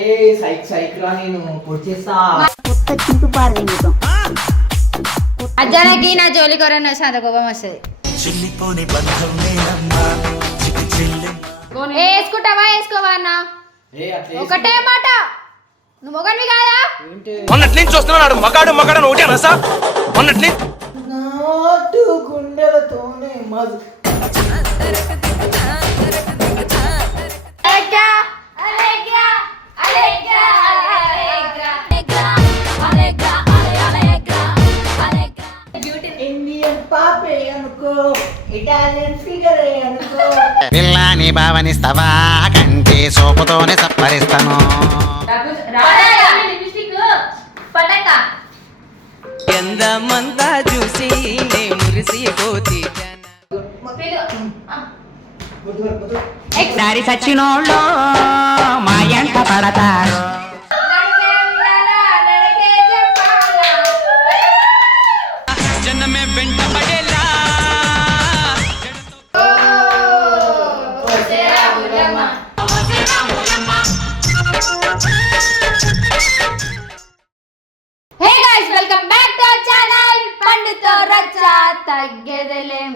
ఏ psych psych రా నేను పొడిచేస్తా కొత్త చింపు పారది నీకు అజ్జానకి నా జోలి కొరని వచ్చి అంత కోపం వస్తుంది. చిల్లిపోని బంధం నేనమ్మా చిటి చెల్లె. ఏ వేసుకుంటావా వేసుకోవా అన్న? ఏ అట్లా ఒకటే మాట. నువ్వు మొగన్వి కాదా? మొన్నటి నుంచి చూస్తున్నాడు మగాడు మగాడు ఒకటే అనసా? మొన్నటి నాటు గుండెలతోనే మజ్ పిల్లాని భావనిస్తావా కంటి సోపుతోనే సప్పరిస్తాను. ఎందమంతా చూసి నే మురిసిపోతి. దారి సచ్చినోళ్ళు మా ఎంట పడతారు.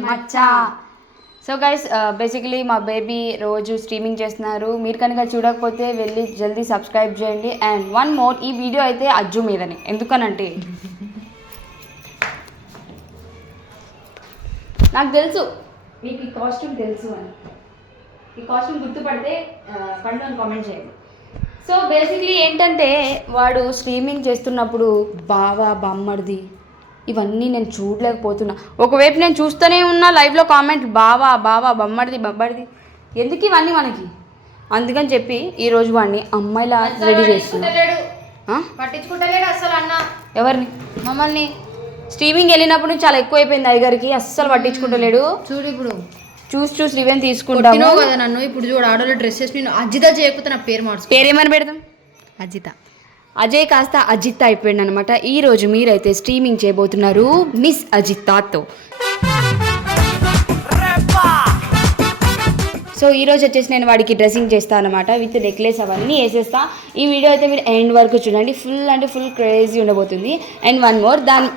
మచ్చా సో గైస్ బేసికలీ మా బేబీ రోజు స్ట్రీమింగ్ చేస్తున్నారు. మీరు కనుక చూడకపోతే వెళ్ళి జల్దీ సబ్స్క్రైబ్ చేయండి. అండ్ వన్ మోర్ ఈ వీడియో అయితే అజ్జు మీదనే. ఎందుకనంటే? నాకు తెలుసు. మీకు ఈ కాస్ట్యూమ్ తెలుసు అని. ఈ కాస్ట్యూమ్ గుర్తుపడితే uh, పండు అని కామెంట్ చేయండి. సో బేసిక్లీ ఏంటంటే వాడు స్ట్రీమింగ్ చేస్తున్నప్పుడు బావా బామ్మడిది ఇవన్నీ నేను చూడలేకపోతున్నా. ఒకవైపు నేను చూస్తూనే ఉన్నా లైవ్లో కామెంట్ బావా బావా బమ్మడిది బమ్మడిది ఎందుకు ఇవన్నీ మనకి? అందుకని చెప్పి ఈరోజు వాడిని అమ్మాయిలా రెడీ చేస్తున్నా? పట్టించుకుంటలేడు. అసలు అన్న. ఎవరిని? మమ్మల్ని. స్ట్రీమింగ్ వెళ్ళినప్పుడు నుంచి చాలా ఎక్కువైపోయింది అయ్యగారికి. అస్సలు పట్టించుకుంటలేడు. చూడు ఇప్పుడు. చూసి చూసి రివెన్ తీసుకుంటాము. కొట్టినావు కదా నన్ను. ఇప్పుడు చూడు ఆడోళ్ళ డ్రెస్ వేసి నేను అజిత చేయకపోతే నా పేరు మార్చు పేరేమని పెడదాం అజిత. అజయ్ కాస్త అజిత్ అయిపోయాడు అనమాట ఈ రోజు మీరైతే స్ట్రీమింగ్ చేయబోతున్నారు మిస్ అజిత్తాతో సో ఈ రోజు వచ్చేసి నేను వాడికి డ్రెస్సింగ్ చేస్తాను అనమాట విత్ నెక్లెస్ అవన్నీ వేసేస్తా. ఈ వీడియో అయితే మీరు ఎండ్ వరకు చూడండి. ఫుల్ అంటే ఫుల్ క్రేజీ ఉండబోతుంది. అండ్ వన్ మోర్ దాని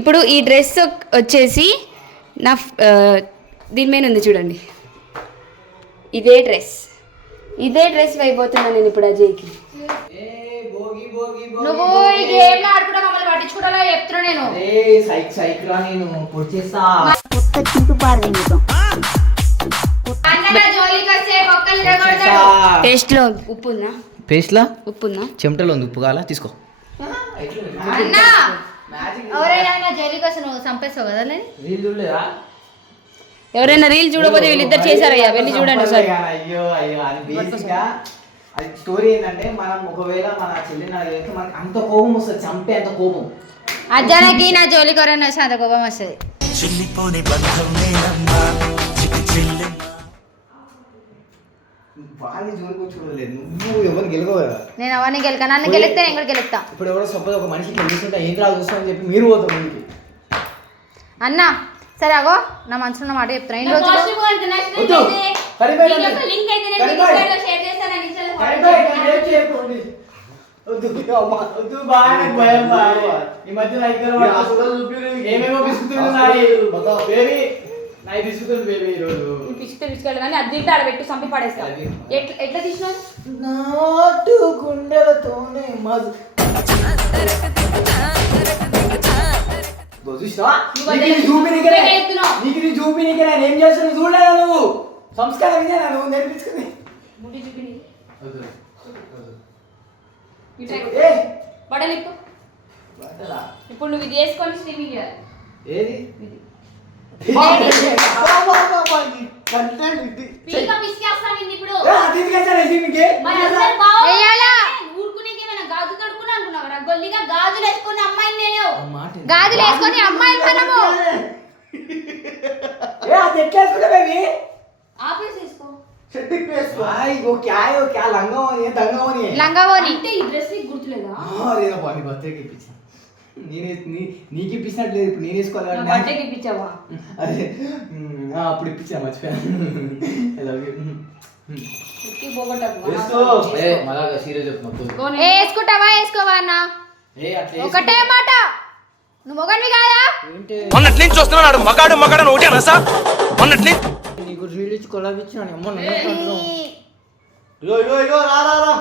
ఇప్పుడు ఈ డ్రెస్ వచ్చేసి నా దీని మీద ఉంది చూడండి. ఇదే డ్రెస్. ఇదే డ్రెస్ అయిపోతున్నాను నేను ఇప్పుడు అజయ్కి. నువ్వు ఈ గేమ్ ఆడుకుంటా మమ్మల్ని పట్టించుకుంటా చెప్తున్నా నేను. ఏ సైక్ సైక్ రా నేను పొడిచేస్తా. కొత్త చింపు పారది నీకు అన్నగా జోలికి వస్తే పక్కలు పొడిచేస్తా. టేస్ట్లో ఉప్పు ఉందా పేస్ట్లా? ఉప్పు ఉందా చెమటలో ఉంది ఉప్పు కావాలా? తీసుకో. అన్న. ఎవరైనా నా జోలికి వస్తే నువ్వు చంపేస్తావు కదా ఎవరైనా రీల్ చూడకపోతే వీళ్ళిద్దరు చేశారయ్యా? వెళ్ళి చూడండి ఒకసారి. అయ్యో అయ్యో అది స్టోరీ ఏంటంటే మనం ఒకవేళ మన చెల్లిని అడిగితే మనకి అంత కోపం వస్తుంది చంపే అంత కోపం. అజ్జానకి నా జోలి కొరని వచ్చి అంత కోపం వస్తుంది. వాళ్ళని జోలికి చూడలేదు నువ్వు ఎవరు గెలవవు కదా నేను అవన్నీ గెలక నన్ను గెలిస్తే నేను కూడా గెలుస్తా. ఇప్పుడు ఎవరో సపోజ్ ఒక మనిషికి గెలుస్తుంటే ఏం రాదు చూస్తామని చెప్పి మీరు పోతారు ముందుకి అన్న సరే అగో నా మనసులో మాట చెప్తున్నా. కరిపాయి ఏం ఈ మధ్య నా ఇక్కడ ఏమేమో బిస్కుతులు ఉన్నాయి బేబీ నా బిస్కుతులు బేబీ ఈరోజు పిచ్చితే పిచ్చుకెళ్ళి కానీ అది తింటే ఆడ పెట్టి చంపి పడేస్తా ఎట్లా ఎట్లా తీసినావు నాటు గుండెలతోనే మజ్ చూసినావా? నీకు ఇది ఇది చూపినీకే నేను ఏం చేస్తున్నా చూడలేదా నువ్వు సంస్కారం ఇదేనా నువ్వు నేర్పించుకుని బట్టలా? ఇప్పుడు నువ్వు ఇది వేసుకొని స్ట్రీమింగ్ చేయాలి ఏది? గాజులు వేసుకుని అమ్మాయిని నేను. గాజులు వేసుకొని అమ్మాయిలు ఇగో అప్పుడు ఇప్పించా ఒకటే మాట. నువ్వు కాదా? నుంచి చూస్తున్నాడు మగాడు మగాడు ఒకటే రసా? నీకు రీల్ ఇచ్చి కొలాబ్ ఇచ్చాను అమ్మ ఇగో ఇగో ఇగో రా రా రా.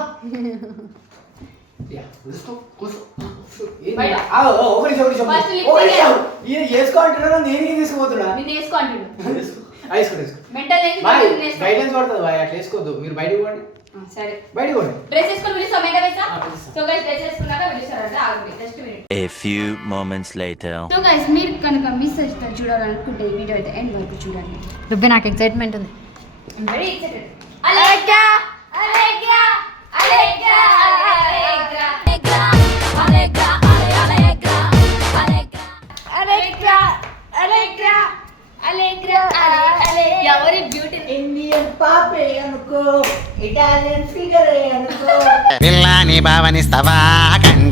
నేను తీసుకుపోతున్నా? గైడెన్స్ పడుతుంది బాయ్ అట్లా మీరు బయటకు పోండి. సరే. బయటకు పోండి. డ్రెస్ వేసుకొని A few moments later. So guys మీరు కనుక మిస్ చేస్తా చూడాలనుకుంటే వీడియో అయితే ఎండ్ వరకు చూడండి బిబ్బి నాకు ఎక్సైట్మెంట్ ఉంది వెరీ ఎక్సైటెడ్ అలెక్సా అలెక్సా ఎవరి బ్యూటీ ఇండియన్ పాపే అనుకో ఇటాలియన్ ఫిగరే అనుకో నిల్లా భావనిస్తావా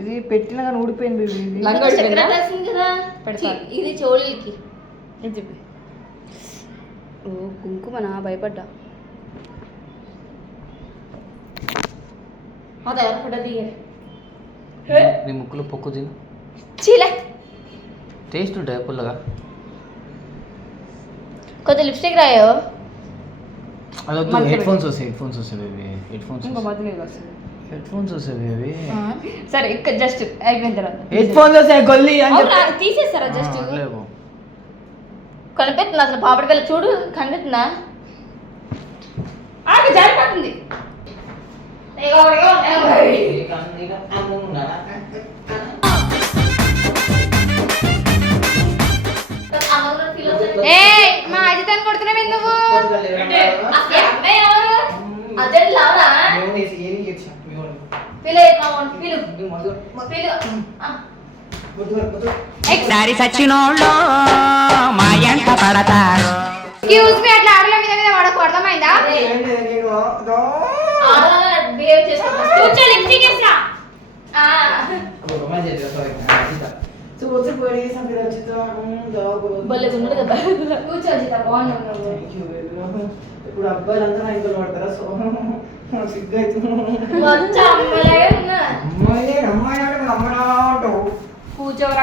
ఇది పెట్టిన కానీ ఊడిపోయింది ఇది. ఛీ, ఇది చోళీకి ఇది చెప్పు. ఓ కుంకుమనా? భయపడ్డా. నీ ముక్కులో పొక్కు తిను. చీలే టేస్ట్ ఉంటాయి పుల్లగా? కొద్ది లిప్స్టిక్ రాయో? అది వద్దు హెడ్ ఫోన్స్ వస్తాయి హెడ్ ఫోన్స్ వస్తాయి బేబీ. హెడ్ ఫోన్స్ ఇంకో మధ్యలో వస్తుంది. హెడ్ ఫోన్స్ వస్తాయి బేబీ సరే ఇక్కడ జస్ట్ అయిపోయిన తర్వాత. హెడ్ ఫోన్స్ వస్తాయి గొల్లి తీసేస్తారా జస్ట్ లేవు. కనిపిస్తుంది అసలు పాపడికల్లా చూడు జారిపోతుంది. ఏ మా అజితాన్ని కొడుతున్నావు నువ్వు? అర్జెంట్ లావరా? ఒకసారి సచ్చినోళ్ళు మా ఎంత పడతారు. ఎక్స్క్యూజ్ మీ అట్లా ఆరుల మీద మీద వాడకు అర్థమైందా? బిహేవ్ చేస్తా చూసి పోయి పడతారా సో సిగ్గు అవుతుంది. కూర్చోవరా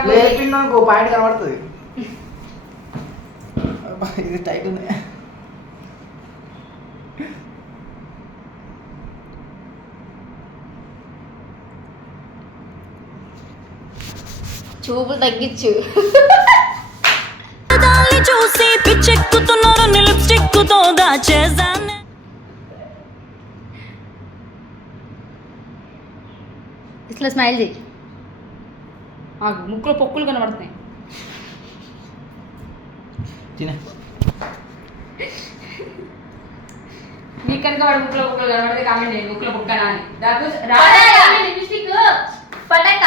పాయింట్ కనబడుతుంది. ఇది టైట్ ఉంది. చూపులు తగ్గించు. చూసి పిచ్చెక్కుతున్నారు లిప్స్టిక్తో దాచేసాను ఇట్లా స్మైల్ చేయి ఆగు, ముక్కులో పొక్కులు కనబడుతున్నాయి. తినే. మీకు కనుక వాడు ముక్కులో పొక్కులు కనబడితే కామెంట్ చేయండి ముక్కులో పొక్కనా అని పడక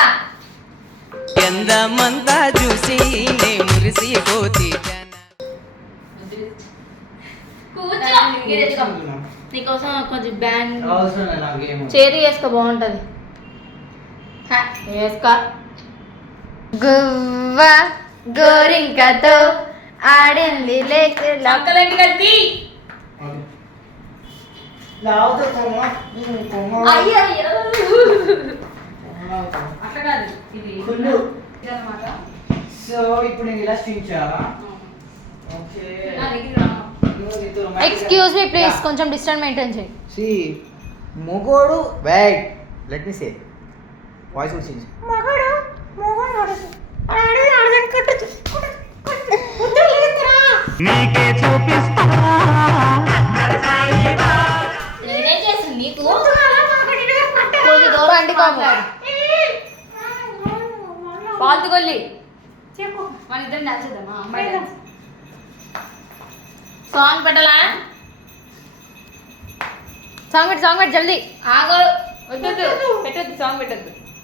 ఎందమంతా చూసి నే మురిసిపోతి. నీకోసం కొంచెం బ్యాంగ్ నాకు చేరి వేసుకో బాగుంటది. హ, వేసుకో. గువ్వ గోరింకతో ఆడింది లేక లక్కలేంటి కత్తి. లావుతో కొమ్మ, ఉమ్, కొమ్మ. అయ్యో అయ్యో. అట్లా కాదు ఇది కుళ్ళు. సో ఇప్పుడు నేను ఇలా స్ట్రీమ్ చేయాలా? ఓకే. నా దగ్గర రా. ఎక్స్క్యూజ్ మీ ప్లీజ్ కొంచెం డిస్టెన్స్ మెయింటైన్ చేయి. సి మొగోడు wait let me say voice change నీకే చూపిస్తా. నేనేం చేసింది నీకు? కొద్ది దూరం అండి కాము. ఫాల్తు గొల్లి. మన ఇద్దరు డాన్స్ చేద్దామా అమ్మాయి సాంగ్ పెట్టాలా? సాంగ్ పెట్టు సాంగ్ పెట్టు జల్దీ. ఆగో. వద్దొద్దు పెట్టొద్దు సాంగ్ పెట్టొద్దు.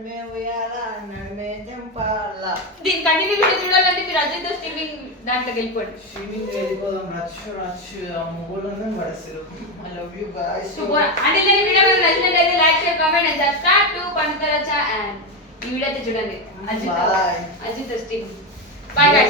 నడిమే ఉయ్యాల, నడిమే జంపాల. దీని కంటిన్యూ వీడియో చూడాలంటే మీరు అజయ్తో స్ట్రీమింగ్ దాంట్లోకి వెళ్ళిపోండి. స్విమ్మింగ్ వెళ్ళిపోదాం రచ్చు రచ్చు ఆ మొగోళ్ళందరూ పడేస్తారు. I love you guys. So అంటే నేను వీడియో మీకు నచ్చినట్లయితే like share comment and subscribe to పంతరచ and ఈ వీడియో అయితే చూడండి. Ajith. Ajith streaming. Bye guys